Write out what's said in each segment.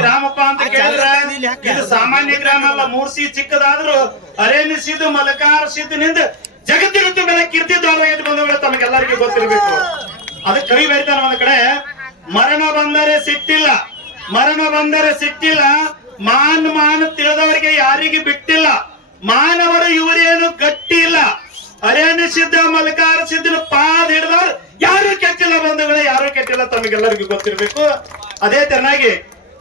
ಗ್ರಾಮಪ್ಪ ಅಂತ ಕೇಳಿದ್ರೆ ಇದು ಸಾಮಾನ್ಯ ಗ್ರಾಮ ಅಲ್ಲ ಮೂರ್ಸಿ ಚಿಕ್ಕದಾದ್ರೂ ಅರೇನಿಸಿದ್ದು ನಿಂದ ಜಗತ್ತಿನ ಮೇಲೆ ಕೀರ್ತಿ ದ್ವಾರ ಬಂದವರು ತಮಗೆಲ್ಲರಿಗೂ ಗೊತ್ತಿರಬೇಕು. ಅದು ಕವಿ ಬರೀತಾನ ಒಂದ್ ಕಡೆ ಮರಣ ಬಂದರೆ ಸಿಟ್ಟಿಲ್ಲ ಮರಣ ಬಂದರೆ ಸಿಟ್ಟಿಲ್ಲ ಮಾನ್ ಮಾನ್ ತಿಳಿದವರಿಗೆ ಯಾರಿಗೂ ಬಿಟ್ಟಿಲ್ಲ ಮಾನವರು ಇವರೇನು ಗಟ್ಟಿ ಇಲ್ಲ. ಅರೇನು ಸಿದ್ಧ ಮಲಕಾರ ಸಿದ್ಧನ ಪಾದ ಹಿಡಿದವ್ರು ಯಾರು ಕೆಟ್ಟಿಲ್ಲ ಬಂಧುಗಳೇ ಯಾರು ಕೆಟ್ಟಿಲ್ಲ ತಮಗೆಲ್ಲರಿಗೂ ಗೊತ್ತಿರಬೇಕು. ಅದೇ ತೆರನಾಗಿ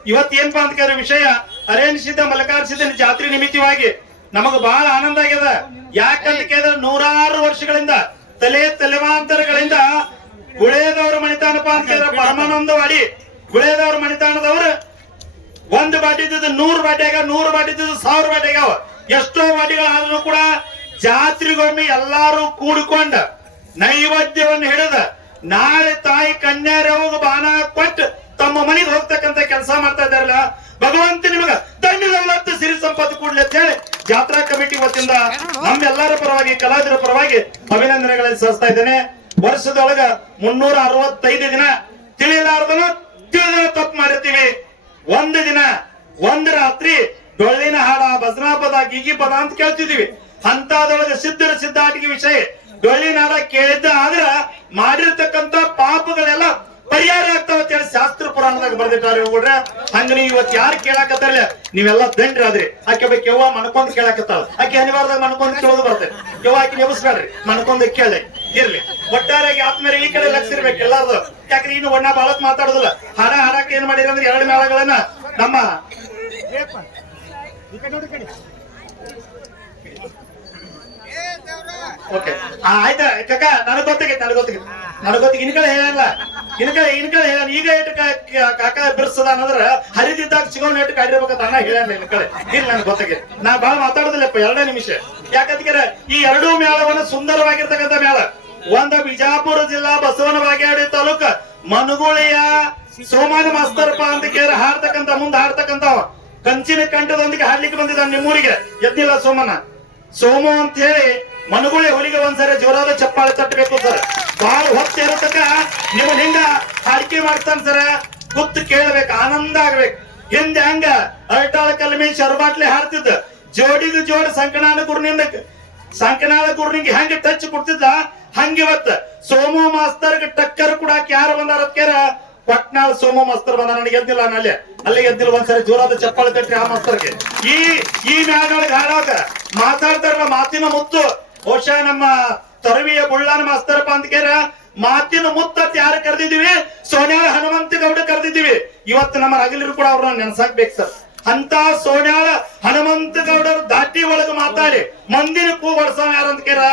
ಇವತ್ ಏನ್ಪಾ ಅಂತ ಕೇಳೋ ವಿಷಯ ಅರೇನು ಸಿದ್ಧ ಮಲಕಾರ ಸಿದ್ಧನ ಜಾತ್ರೆ ನಿಮಿತ್ತವಾಗಿ. ನಮಗ ಬಹಳ ಆನಂದ ಆಗ್ಯದ. ಯಾಕಂತ ಕೇಳಿದ್ರೆ ನೂರಾರು ವರ್ಷಗಳಿಂದ ತಲೆ ತಲೆಮಾಂತರಗಳಿಂದ ಗುಳೇದವ್ರ ಮಣಿತಾನಪ್ಪ ಅಂತ ಕೇಳಿದ್ರೆ ಪರಮಾನಂದವಾಡಿ ಗುಳೇದವ್ರ ಮಣಿತಾನದವ್ರು ಒಂದು ಬಾಟಿ ಇದ್ದದ್ದು ನೂರು ಬಾಟಿಯಾಗ ನೂರು ಬಾಟಿ ಇದ್ದದ್ದು ಸಾವಿರ ಬಾಟಿಯಾಗ ಎಷ್ಟೋ ಬಾಟಿಗಳಾದ್ರೂ ಕೂಡ ಜಾತ್ರೆಗೊಮ್ಮೆ ಎಲ್ಲಾರು ಕೂಡಿಕೊಂಡ ನೈವೇದ್ಯವನ್ನು ಹಿಡಿದ ನಾಳೆ ತಾಯಿ ಕನ್ಯಾರವಾಗ ಬಾಣ ಕೊಟ್ಟು ತಮ್ಮ ಮನೆಗೆ ಹೋಗ್ತಕ್ಕಂತ ಕೆಲಸ ಮಾಡ್ತಾ ಇದ್ದಾರಲ್ಲ, ಭಗವಂತ ನಿಮಗ ದಂಡ ದೌಲತ್ತು ಸಿರಿ ಸಂಪತ್ತು ಕೂಡಲೇ ಅಂತ ಹೇಳಿ ಜಾತ್ರಾ ಕಮಿಟಿ ವತಿಯಿಂದ ನಮ್ಮೆಲ್ಲರ ಪರವಾಗಿ, ಕಲಾವಿದರ ಪರವಾಗಿ ಅಭಿನಂದನೆಗಳಲ್ಲಿ ಸಲ್ಲಿಸ್ತಾ ಇದ್ದೇನೆ. ವರ್ಷದೊಳಗ ಮುನ್ನೂರ ಅರವತ್ತೈದು ದಿನ ತಿಳಿಲಾರ್ದನು ತಿಳಿದ ತಪ್ಪು ಮಾಡಿರ್ತೀವಿ. ಒಂದು ದಿನ, ಒಂದು ರಾತ್ರಿ ಡೊಳ್ಳಿನ ಹಾಡ ಭಜನಾ ಪದ ಗೀಗಿ ಪದ ಅಂತ ಕೇಳ್ತಿದೀವಿ ಅಂತದೊಳಗೆ ಸಿದ್ಧರ ಸಿದ್ಧಾಟಿಕೆ ವಿಷಯ. ಡೊಳ್ಳಿನ ಹಾಡ ಕೇಳಿದ್ದ ಆದ್ರ ಮಾಡಿರ್ತಕ್ಕಂತ ಪಾಪಗಳೆಲ್ಲ ಪರಿಹಾರ ಆಗ್ತಾವ ಅಂತ ಹೇಳಿ ಶಾಸ್ತ್ರ ಪುರಾಣದಾಗ ಬರ್ದಿಟ್ಟಾರೆ ಹೋಗ್ರೆ ಹಂಗ ನೀವು ಇವತ್ ಯಾರು ಕೇಳಾಕತ್ತಾರಲ್ಲ? ನೀವೆಲ್ಲ ದಂಡ್ರಿ ಆದ್ರಿ. ಆಕೆ ಬೇಕು ಯವ್ವ ಮನ್ಕೊಂಡ್ ಕೇಳಾಕತ್ತಾಳ. ಆಕೆ ಅನಿವಾರ್ಯದಾಗ ಮನ್ಕೊಂಡ್ ಕೇಳೋದು ಬರ್ತದೆ ಯವ್ವ ಆಕೆ ನೆಬಸ್ಬೇಡ್ರಿ ಮನ್ಕೊಂಡ್ ಕೇಳಿ. ಇರ್ಲಿ. ಒಟ್ಟಾರೆಯಾಗಿ ಆತ್ಮೇಲೆ ಈ ಕಡೆ ಲಕ್ಷ ಇರ್ಬೇಕು ಎಲ್ಲಾರ್ದು. ಯಾಕ್ರಿ ಇನ್ನು ಒಣ್ಣ ಬಾಳತ್ ಮಾತಾಡುದಿಲ್ಲ. ಹಣ ಹಣಕ್ಕೆ ಏನ್ ಮಾಡಿರ ಅಂದ್ರೆ ಎರಡು ಮೇಳಗಳನ್ನ ನಮ್ಮ ಓಕೆ ಆಯ್ತಾ? ಕಕ್ಕ ನನಗ್ ಗೊತ್ತಾಗೈತೆ ನನಗ್ ಗೊತ್ತಾಗೈತೆ. ನನಗ್ ಗೊತ್ತಿಗೆ ಇನ್ಕಡೆ ಹೇಳಲ್ಲ. ಇನ್ ಇನ್ಕ ಇನ್ ಕಡೆ ಹೇಳ ಈಗ ಏಟ್ ಕಾಕ ಬಿರ್ಸದ ಅನ್ನೋದ್ರ ಹರಿದಿದ್ದಾಗ ಸಿಗೋನ್ ಏಟ್ ಕಾಡಿರ್ಬೇಕಂತ ಅನ್ನ ಇನ್ ಕಡೆ. ಇಲ್ಲ ನನ್ ಗೊತ್ತಿಗೆ ನಾ ಬಹಳ ಮಾತಾಡೋದಿಲ್ಲಪ್ಪ, ಎರಡೇ ನಿಮಿಷ. ಯಾಕಂದ್ರೆ ಈ ಎರಡೂ ಮೇಳವನ್ನ ಸುಂದರವಾಗಿರ್ತಕ್ಕಂಥ ಮೇಳ ಒಂದ ಬಿಜಾಪುರ ಜಿಲ್ಲಾ ಬಸವನ ಬಾಗೇವಾಡಿ ತಾಲೂಕ, ಮನುಗುಳಿಯ ಸೋಮಾನ ಮಾಸ್ತರ್ಪ ಅಂತ ಕೇರ ಹಾಡ್ತಕ್ಕಂತ ಮುಂದೆ ಹಾಡ್ತಕ್ಕಂತವ ಕಂಚಿನ ಕಂಠದೊಂದಿಗೆ ಹಾಡ್ಲಿಕ್ಕೆ ಬಂದಿದ್ದ ನಿಮ್ಮೂರಿಗೆ. ಎದ್ದಿಲ್ಲ ಸೋಮನ ಸೋಮು ಅಂತ ಹೇಳಿ ಮನುಗುಳಿ ಹುಲಿಗೆ ಒಂದ್ಸರಿ ಜೋರಾದ ಚಪ್ಪಾಳೆ ತಟ್ಟಬೇಕು ಸರ್. ಬಹಳ ಹೊತ್ತು ಇರತಕ್ಕ ನಿಮ್ಮ ಹಿಂಗ ಹಾಡಿಕೆ ಮಾಡ್ತಾನ ಸರ? ಗೊತ್ತು ಕೇಳ್ಬೇಕು, ಆನಂದ ಆಗ್ಬೇಕು. ಹಿಂದೆ ಹಂಗ ಅರಟಾಳ ಕಲ್ಮಿ ಶರ್ಬಾಟ್ಲೆ ಹಾಡ್ತಿದ್ದ. ಜೋಡಿದ ಜೋಡಿ ಸಂಕನಾಳ ಗುರುನಿಂದ ಸಂಕನಾಳ ಗುರುನಿಗೆ ಹೆಂಗ ಟಚ್ ಕೊಡ್ತಿದ್ದ? ಹಂಗಿವತ್ತ ಸೋಮು ಮಾಸ್ತರ್ಗೆ ಟಕ್ಕರ್ ಕೂಡ ಯಾರು ಬಂದಾರ ಅದಕ್ಕೆರ ಪಟ್ನಾಳ್ ಸೋಮು ಮಾಸ್ತರ್ ಬಂದ ನನಗೆ ಎದ್ದಿಲ್ಲ ಅಲ್ಲಿ. ಅಲ್ಲೇ ಎದ್ದಿಲ್ಲ ಒಂದ್ಸರಿ ಜೋರಾದ ಚಪ್ಪಾಳ ಕಟ್ಟಿ ಆ ಮಾಸ್ತರ್ಗೆ. ಈ ಈ ಮ್ಯಾಗ ಹಾಡೋಕ ಮಾತಾಡ್ತಾರ ಮಾತಿನ ಮುತ್ತು. ಬಹುಶಃ ನಮ್ಮ ತೊರವಿಯ ಬುಳ್ಳಾನ ಮಾಸ್ತರಪ್ಪ ಅಂತ ಕೇರ ಮಾತಿನ ಮುತ್ತತ್ ಯಾರು ಕರೆದಿದ್ದೀವಿ? ಸೋನ್ಯಾಳ ಹನುಮಂತ ಗೌಡ ಕರೆದಿದ್ದೀವಿ. ಇವತ್ತು ನಮ್ಮ ಹಗಲಿರು ಕೂಡ ಅವ್ರನ್ನ ನೆನ್ಸಾಕ್ಬೇಕು ಸರ್. ಅಂತ ಸೋನ್ಯಾಳ ಹನುಮಂತ ಗೌಡರು ದಾಟಿ ಒಳಗೆ ಮಾತಾಡಿ, ಮಂದಿನ ಕೂಗ್ ಹೊಡ್ಸವ ಯಾರಂತ ಕೇರ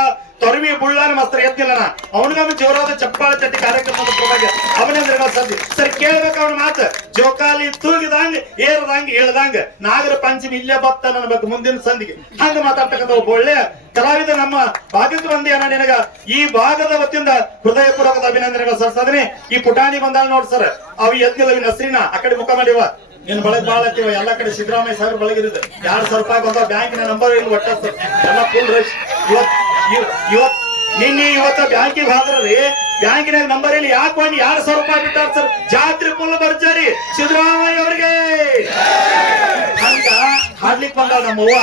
ತೊರವಿ ಬುಳ್ಳಾನ ಮಾಸ್ತರ ಎದ್ದಿಲ್ಲ ಅವನಿಗೊಮ್ಮೆ ಜೋರಾದ ಚಪ್ಪಾಳ ಚಟ್ಟಿ ಕಾರ್ಯಕ್ರಮದ ಪರವಾಗಿ ಸದ್ಯ. ಸದ್ದಿ ಸರ್, ಕೇಳ್ಬೇಕು ಅವನ ಮಾತು. ಜೋಕಾಲಿ ತೂಗಿದಂಗ, ಏರದಂಗ, ಇಳ್ದಂಗ. ನಾಗರ ಪಂಚಮಿ ಇಲ್ಲೇ ಬತ್ತ ನನ್ಬೇಕು ಮುಂದಿನ ಸಂದಿಗೆ. ಹಂಗ ಮಾತಾಡ್ತಕ್ಕಂಥ ಒಬ್ಬ ಒಳ್ಳೆ ಕಲಾವಿದ ನಮ್ಮ ಭಾಗಕ್ಕೆ ಬಂದಿ ಅಣ್ಣ ನಿನಗ. ಈ ಭಾಗದ ವತಿಯಿಂದ ಹೃದಯಪೂರ್ವಕದ ಅಭಿನಂದನೆಗಳು ಸರ್ ಸದನೆ ಈ ಪುಟಾಣಿ ಬಂದಾಳ ನೋಡ್ ಸರ್. ಅವು ಎದ್ದಿಲ್ಲ ಹಸ್ರಿನ ಆ ಕಡೆ ಮುಖ ಮಾಡಿವ. ನಿನ್ ಬಳಗ್ ಬಾಳ ಹತ್ತಿವ ಎಲ್ಲಾ ಕಡೆ ಸಿದ್ದರಾಮಯ್ಯ ಸಾವಿರ ಬಳಗಿರುತ್ತೆ ಯಾರು ಸ್ವಲ್ಪ ಬಂದ ಬ್ಯಾಂಕಿನ ನಂಬರ್ ಇಲ್ಲಿ ಒಟ್ಟ ಎಲ್ಲ ಫುಲ್ ರಶ್ ಇವತ್, ಇವ್- ಇವತ್, ನಿನ್ನೆ ಇವತ್ತ ಬ್ಯಾಂಕಿಗೆ ಹಾದ್ರಿ ಬ್ಯಾಂಕಿನಾಗ ನಂಬರ್ ಇಲ್ಲಿ. ಯಾಕೆ ಬಂದು ಯಾರು ಸಾವಿರ ರೂಪಾಯಿ ಬಿಟ್ಟಾರ ಸರ್? ಜಾತ್ರೆ ಫುಲ್ ಬರ್ಜಾರಿ. ಸಿದ್ದರಾಮಯ್ಯ ಅವ್ರಿಗೆ. ಹಂಗ ಹಾಡ್ಲಿಕ್ ಬಂದಾಳ ನಮ್ಮವ್ವ.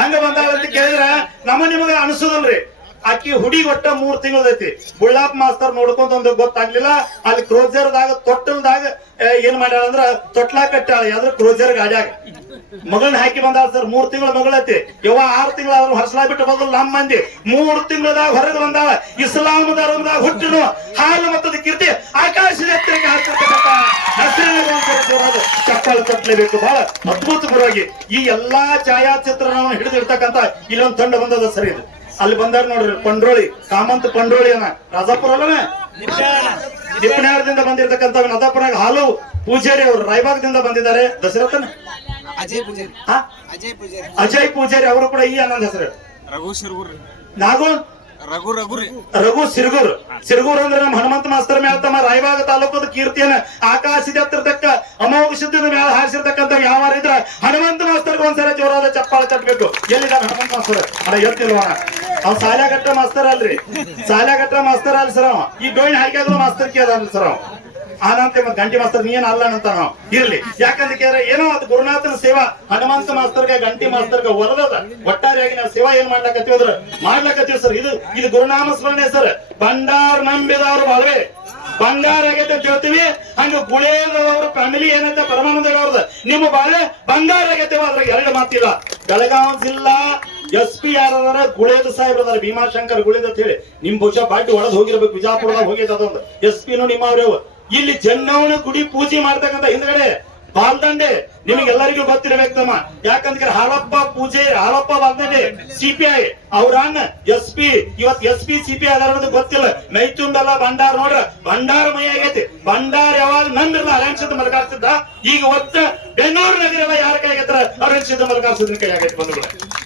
ಹೆಂಗ ಬಂದಾಳ ಅಂತ ಕೇಳಿದ್ರ ನಮ್ಮ ನಿಮಗ ಅನ್ಸುದಲ್ರಿ. ಆಕಿ ಹುಡಿ ಒಟ್ಟ ಮೂರ್ ತಿಂಗಳದೈತಿ ಬುಳ್ಳಾಪ್ ಮಾಸ್ತರ್ ನೋಡ್ಕೊಂತ ಒಂದು ಗೊತ್ತಾಗ್ಲಿಲ್ಲ. ಅಲ್ಲಿ ಕ್ರೋಜರ್ದಾಗ, ತೊಟ್ಟಲ್ದಾಗ ಏನ್ ಮಾಡ್ಯಾಳ ಅಂದ್ರ ತೊಟ್ಲಾ ಕಟ್ಟಾಳ ಯಾವ್ದ್ರ ಕ್ರೋಜರ್ ಗಾಡ್ಯಾಗ. ಮಗಳನ್ನ ಹಾಕಿ ಬಂದಾಳ ಸರ್, ಮೂರ್ ತಿಂಗಳ ಮಗಳೈತಿ ಯವ್ವ ಆರ್ ತಿಂಗಳ ಹೊಸಲಾ ಬಿಟ್ಟು ಬಂದ್ರು ನಮ್ಮ ಮಂದಿ. ಮೂರ್ ತಿಂಗಳದಾಗ ಹೊರಗೆ ಬಂದಾಳ. ಇಸ್ಲಾಂ ಧರ್ಮದಾಗ ಹುಟ್ಟಿನ. ಹಾಲು ಮತ್ತದ ಕೀರ್ತಿ ಆಕಾಶದ ಎತ್ತರಕ್ಕೆ ಹಾಕಿರ್ತಕ್ಕಂಥ ಹಸಿರಿನ ಬಹಳ ಜೋರಾದ ಗುರುವಾಗಿ ಈ ಎಲ್ಲಾ ಛಾಯಾಚಿತ್ರ ಹಿಡಿದಿರ್ತಕ್ಕಂಥ ಇಲ್ಲೊಂದು ತಂಡ ಬಂದದ ಸರಿ ಇದು. ಅಲ್ಲಿ ಬಂದಾರ ನೋಡ್ರಿ ಪಂಡ್ರೋಳಿ ಕಾಮಂತ ಪಂಡ್ರೋಳಿ ಅನ್ನ ರಾಜಾಪುರ ಅಲ್ಲನ? ನಿಪ್ಪನಾರದಿಂದ ಬಂದಿರತಕ್ಕಂಥ ನದಾಪುರಾಗ ಹಾಲು ಪೂಜಾರಿ ಅವರು ರಾಯಬಾಗದಿಂದ ಬಂದಿದ್ದಾರೆ. ದಶರಥನ ಅಜಯ್ ಪೂಜಾರಿ. ಹಾ? ಅಜಯ್ ಪೂಜಾರಿ. ಅಜಯ್ ಪೂಜಾರಿ ಅವರು ಕೂಡ ಈ ಅನ್ನೊಂದ್ ಹೆಸರು. ರಘು ಸಿರ್ಗುರ್ ನಾಗು? ರಘು ರಘು ರೀ. ರಘು ಸಿರ್ಗೂರ್. ಸಿರ್ಗೂರ್ ಅಂದ್ರೆ ನಮ್ಮ ಹನುಮಂತ ಮಾಸ್ತರ್ ಮೇಲೆ ತಮ್ಮ ರಾಯಬಾಗ ತಾಲೂಕದ ಕೀರ್ತಿಯನ್ನ ಆಕಾಶದ ತಕ್ಕ ಅಮೋಘ ಸಿದ್ಧದ ಮೇಲೆ ಹಾರಿಸಿರ್ತಕ್ಕಂಥ ವ್ಯವಹಾರ ಇದ್ರ ಹನುಮಂತ ಮಾಸ್ತರ್ಗೆ ಒಂದ್ಸಲ ಜೋರಾದ ಚಪ್ಪಾಳೆ ತಟ್ಟಬೇಕು ಎಲ್ಲಿದ್ದಾನೆ ಹನುಮಂತ ಮಾಸ್ತರ್? ಅದ ಎತ್ತಿಲ್ವ? ಅವ್ ಸಾಲ್ಯಾಗಟ್ಟ ಮಾಸ್ತರ್ ಅಲ್ರಿ. ಸಾಲ್ಯಾಗಟ್ಟ ಮಾಸ್ತರ್ ಅಲ್ರಿ ಸರ್ ಈ ಡೋಯಿನ ಹಾಕಿದ್ರು ಮಾಸ್ತರ್ ಕೇಳಲ್ರಿ ಸರ್ ಆನಂತೆ ಮತ್ತೆ ಗಂಟಿ ಮಾಸ್ತರ್ ನೀನ್ ಅಲ್ಲ ಅಂತ ನಾವು. ಇರ್ಲಿ. ಯಾಕಂದ್ರೆ ಕೇಳಿದ್ರೆ ಏನೋ ಅದು ಗುರುನಾಥನ ಸೇವಾ, ಹನುಮಂತ ಮಾಸ್ತರ್ಗ, ಗಂಟಿ ಮಾಸ್ತರ್ಗ ಒಲದದ ಒಟ್ಟಾರೆಯಾಗಿ ನಾವು ಸೇವಾ ಏನ್ ಮಾಡ್ಲಕತ್ತೀವಿ ಅದ್ರ, ಮಾಡ್ಲಕತ್ತೀವಿ ಸರ್. ಇದು ಇದು ಗುರುನಾಮ ಸ್ಮರಣೆ ಸರ್. ಬಂಡಾರ್ ನಂಬಿದವರು ಬಾಳ್ವೆ. ಬಂಗಾರ ಆಗೈತೆ ಅಂತ ಹೇಳ್ತೀವಿ. ಹಂಗ ಗುಳೇರವ್ರ ಫ್ಯಾಮಿಲಿ ಏನಂತ? ಪರಮಾನಂದ ಅವ್ರದ್ದು. ನಿಮ್ಮ ಬಾಳೆ ಬಂಗಾರ ಆಗೈತೆ ಅದ್ರಾಗ ಎರಡು ಮಾತಿಲ್ಲ. ಬೆಳಗಾವ್ ಜಿಲ್ಲಾ ಎಸ್ ಪಿ ಯಾರ ಗುಳೇದ ಸಾಹೇಬ್ ಅದಾರ. ಭೀಮಾಶಂಕರ್ ಗುಳೇದ್ ಅಂತ ಹೇಳಿ. ನಿಮ್ ಬಹುಶಃ ಬಾಟಿ ಒಳದ್ ಹೋಗಿರ್ಬೇಕು. ವಿಜಾಪುರದಾಗ ಹೋಗಿದ್ದ ಅದೊಂದು. ಎಸ್ ಪಿನು ನಿಮ್ಮವ್ರೇವು ಇಲ್ಲಿ ಚೆನ್ನವನ ಗುಡಿ ಪೂಜೆ ಮಾಡ್ತಕ್ಕಂಥ ಹಿಂದ್ಗಡೆ ಬಾಲ್ದಂಡೆ ನಿಮಗೆಲ್ಲರಿಗೂ ಗೊತ್ತಿರಬೇಕು ತಮ್ಮ ಯಾಕಂದ್ರೆ ಹಾಲಪ್ಪ ಪೂಜೆ ಹಾಲಪ್ಪ ಬಂದಿದೆ ಸಿಪಿಐ. ಅವ್ರನ್ನ ಎಸ್ ಪಿ, ಇವತ್ ಎಸ್ ಪಿ ಸಿಪಿ ಅದಾರ ಗೊತ್ತಿಲ್ಲ. ಮೈತುಂಬೆಲ್ಲ ಭಂಡಾರ ನೋಡ್ರ, ಭಂಡಾರ ಮೈ ಆಗೈತಿ. ಭಂಡಾರ ಯಾವಾಗ ನಂಬಿರಲ್ಲ ಅರಣ್ಯದ ಮಲಗಾಡ್ತಿದ್ದ ಈಗ ಒತ್ತ ಬೆಂಗಳೂರು ನಗರ ಎಲ್ಲ ಯಾರ ಕೈ ಆಗೈತ್ರ ಅರಣ್ಯದ ಮಲಗಾಡ್ಸಿದ್ರ ಕೈ ಆಗೈತಿ ಬಂಧುಗಳ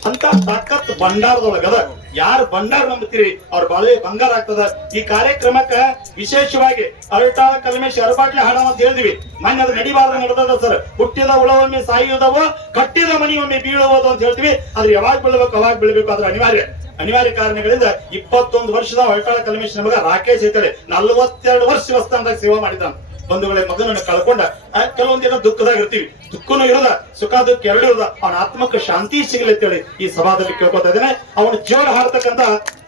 ಅಂತ ತಾಕತ್ ಭಂಡಾರದೊಳಗದ ಯಾರು ಭಂಡಾರ ನಂಬುತ್ತೀರಿ ಅವ್ರ ಬಾಳೆ ಬಂಗಾರ ಆಗ್ತದ. ಈ ಕಾರ್ಯಕ್ರಮಕ್ಕ ವಿಶೇಷವಾಗಿ ಅರಟಾಳ ಕಲ್ಮೇಶ್, ಅರಬಾಟ್ಲೆ ಹಾಡ ಅಂತ ಹೇಳಿದ್ವಿ. ಮೊನ್ನೆ ಅದು ನಡಿಬಾರ್ದು ನಡೆದದ ಸರ್. ಹುಟ್ಟಿದ ಉಳವೊಮ್ಮೆ ಸಾಯುವುದವೋ, ಕಟ್ಟಿದ ಮನೆಯೊಮ್ಮೆ ಬೀಳುವುದು ಅಂತ ಹೇಳ್ತೀವಿ. ಆದ್ರೆ ಯಾವಾಗ ಬೀಳ್ಬೇಕು, ಅವಾಗ ಬೀಳ್ಬೇಕು ಅದ್ರ ಅನಿವಾರ್ಯ. ಅನಿವಾರ್ಯ ಕಾರಣಗಳಿಂದ ಇಪ್ಪತ್ತೊಂದು ವರ್ಷದ ಹೊರಟಾಳ ಕಲ್ಮೇಶ್ ನಮಗ ರಾಕೇಶ್ ಐತಳೆ, ನಲ್ವತ್ತೆರಡು ವರ್ಷ ದೇವಸ್ಥಾನದಾಗ ಸೇವಾ ಮಾಡಿದ್ದಾನೆ. ಬಂಧುಗಳೇ ಮಗನನ್ನು ಕಳ್ಕೊಂಡ ಕೆಲವೊಂದ್ ದುಃಖದಾಗ ಇರ್ತೀವಿ. ದುಃಖನೂ ಇರೋದ, ಸುಖ, ದುಃಖ ಎರಡು ಇರದ. ಅವನ ಆತ್ಮಕ್ಕೆ ಶಾಂತಿ ಸಿಗಲಿ ಅಂತೇಳಿ ಈ ಸಭಾದಲ್ಲಿ ಕೇಳ್ಕೊತಾ ಇದ್ದೇನೆ. ಅವನು ಜೋಡ್ ಹಾರತಕ್ಕಂತ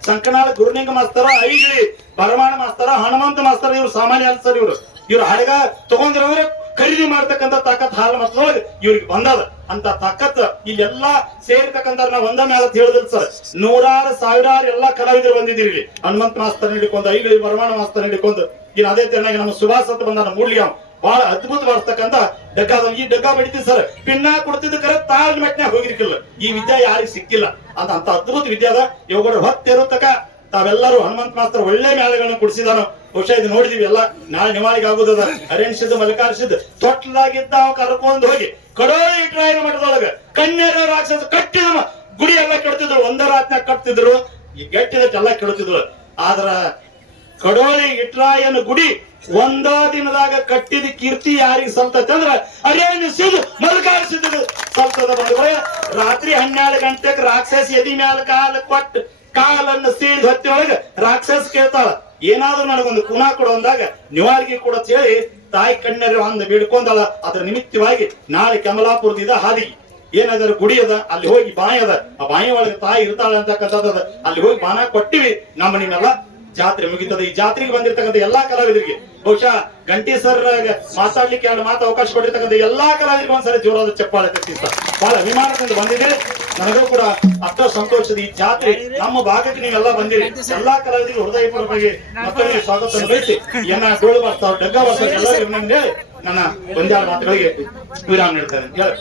ಸಂಕನಾಳ ಗುರುನಿಂಗ ಮಾಸ್ತರ, ಐಗಿಳಿ ಬರಮಾಣ ಮಾಸ್ತರ, ಹನುಮಂತ ಮಾಸ್ತರ ಇವರು ಸಾಮಾನ್ಯ ಸರ್ ಇವ್ರು. ಇವ್ರು ಹಡಗ ತಗೊಂಡ್ರೆ ಖರೀದಿ ಮಾಡ್ತಕ್ಕಂಥ ತಾಕತ್ ಹಾಲು ಮಾಸ್ತರೊಳಗೆ ಇವ್ರಿಗೆ ಬಂದದ ಅಂತ ತಾಕತ್ ಇಲ್ಲೆಲ್ಲಾ ಸೇರ್ತಕ್ಕಂಥ ನಾವು ಒಂದ ಮೇಲೆ ಹೇಳಿದ್ರು ಸರ್. ನೂರಾರು, ಸಾವಿರಾರು ಎಲ್ಲಾ ಕಲಾವಿದರು ಬಂದಿದ್ದೀರಿ ಇಲ್ಲಿ. ಹನುಮಂತ ಮಾಸ್ತರ್ ಹಿಡ್ಕೊಂಡು, ಐದು ಬರಮಾಣ ಮಾಸ್ತರ್ ಹಿಡ್ಕೊಂಡು, ಇಲ್ಲಿ ಅದೇ ತೆರನಾಗಿ ನಮ್ಮ ಸುಭಾಷ್ ಅಂತ ಬಂದ ಮೂಡ್ಲಿ ಅವ ಬಹಳ ಅದ್ಭುತ ಬರ್ತಕ್ಕಂತ ಡಗ್ಗ ಈ ಡಗ್ಗ ಬಡಿತೀವಿ ಸರ್. ಪಿನ್ನ ಕೊಡ್ತಿದ್ದ ಕರೆ ತಾಳ್ ಮೆಟ್ನ್ಯಾಗ ಹೋಗಿರ್ಕಿಲ್ಲ. ಈ ವಿದ್ಯಾ ಯಾರಿಗ್ ಸಿಕ್ಕಿಲ್ಲ. ಅಂತ ಅಂತ ಅದ್ಭುತ ವಿದ್ಯೆ ಅದ. ಇವುಗಳ ಹೊತ್ತಿರುತ್ತಕ ತಾವೆಲ್ಲರೂ ಹನುಮಂತ ಮಾಸ್ತರ್ ಒಳ್ಳೆ ಮೇಳಗಳನ್ನ ಕುಡಿಸಿದಾನು. ಬಹುಶಃ ಇದು ನೋಡಿದೀವಿ ಎಲ್ಲ. ನಾಳೆ ನಿವಾಳಿಗೆ ಆಗುದದ. ಅರೇಣಿಸಿದ್ದು ಮಲಕಾರಿಸಿದ್ದು ತೊಟ್ಲಾಗಿದ್ದ ಅವ ಕರ್ಕೊಂಡು ಹೋಗಿ ಕಡೋಳಿ ಇಟ್ರಾಯನ ಮಠದೊಳಗ ಕನ್ಯರ ರಾಕ್ಷಸ ಕಟ್ಟಿದ ಗುಡಿ ಎಲ್ಲ ಕೆಡ್ತಿದ್ರು. ಒಂದ ರಾತ್ನಾಗ ಕಟ್ತಿದ್ರು. ಈ ಗಟ್ಟಿದಕ್ಕೆಲ್ಲ ಕೆಡುತ್ತಿದ್ರು ಆದ್ರ ಕಡೋಳಿ ಇಟ್ರಾಯನ ಗುಡಿ ಒಂದ ದಿನದಾಗ ಕಟ್ಟಿದ ಕೀರ್ತಿ ಯಾರಿಗೆ ಸಲ್ತೈತೆ ಅಂದ್ರ ಅರೇನು ಸಿದು ಮಲ್ಕಾರಿಸಿದ್ದು ಸಲ್ತದ ಬಂದ್ರೆ ರಾತ್ರಿ ಹನ್ನೆರಡು ಗಂಟೆಗೆ ರಾಕ್ಷಸ ಎದಿ ಮ್ಯಾಲ ಕಾಲ ಕೊಟ್ಟು ಕಾಲನ್ನು ಸೀಳ್ ಹೊತ್ತಿ ಒಳಗ ರಾಕ್ಷಸ ಕೇಳ್ತಾಳ. ಏನಾದ್ರೂ ನನಗೊಂದು ಕುಣ ಕೊಡು ಅಂದಾಗ ನಿವಾಳಿಗೆ ಕೂಡ ಹೇಳಿ ತಾಯಿ ಕಣ್ಣರು ಅಂದ ಬೇಡ್ಕೊಂಡಳ ಅದ್ರ ನಿಮಿತ್ತವಾಗಿ ನಾಳೆ ಕಮಲಾಪುರದಿಂದ ಹಾದಿ. ಏನಾದ್ರು ಗುಡಿ ಅದ, ಅಲ್ಲಿ ಹೋಗಿ ಬಾಯಿ ಅದ. ಆ ಬಾಯಿ ಒಳಗೆ ತಾಯಿ ಇರ್ತಾಳೆ ಅಂತಕ್ಕಂಥದ್ದು ಅಲ್ಲಿ ಹೋಗಿ ಬಾಣ ಕೊಟ್ಟಿವಿ. ನಮ್ಮ ನಿನ್ನೆಲ್ಲ ಜಾತ್ರೆ ಮುಗಿತದೆ. ಈ ಜಾತ್ರೆಗೆ ಬಂದಿರ್ತಕ್ಕಂಥ ಎಲ್ಲಾ ಕಲಾವಿದರಿಗೆ ಬಹುಶಃ ಗಂಟಿ ಸರ್ ಮಾತಾಡ್ಲಿಕ್ಕೆ ಎರಡು ಮಾತು ಅವಕಾಶ ಕೊಟ್ಟಿರ್ತಕ್ಕಂಥ ಎಲ್ಲಾ ಕಲಾವಿದರಿಗೂ ಒಂದ್ಸರಿ ಜೋರಾದ ಚಪ್ಪಾಳೆ ತಟ್ಟಿ ಸರ್ ಬಹಳ ಅಭಿಮಾನದಿಂದ ಬಂದಿದ್ದೀರಿ. ನನಗೂ ಕೂಡ ಅಷ್ಟ ಸಂತೋಷದ ಈ ಜಾತ್ರೆ ನಮ್ಮ ಭಾಗಕ್ಕೆ ನೀವೆಲ್ಲ ಬಂದಿರಿ. ಎಲ್ಲಾ ಕಲಾವಿದರಿಗೆ ಹೃದಯಪೂರ್ವಕವಾಗಿ ಮತ್ತೊಮ್ಮೆ ಸ್ವಾಗತ ಬಯಸಿ ಏನ ಡೋಳು ಬರ್ತಾವ್ ಡಗ್ಗ ಬರ್ತಾವ್ ಎಲ್ಲರಿಗೂ ಹೇಳಿ ನನ್ನ ಒಂದೆರಡು ಮಾತುಗಳಿಗೆ ವಿರಾಮ ನೀಡ್ತೇನೆ. ಹೇಳಿ.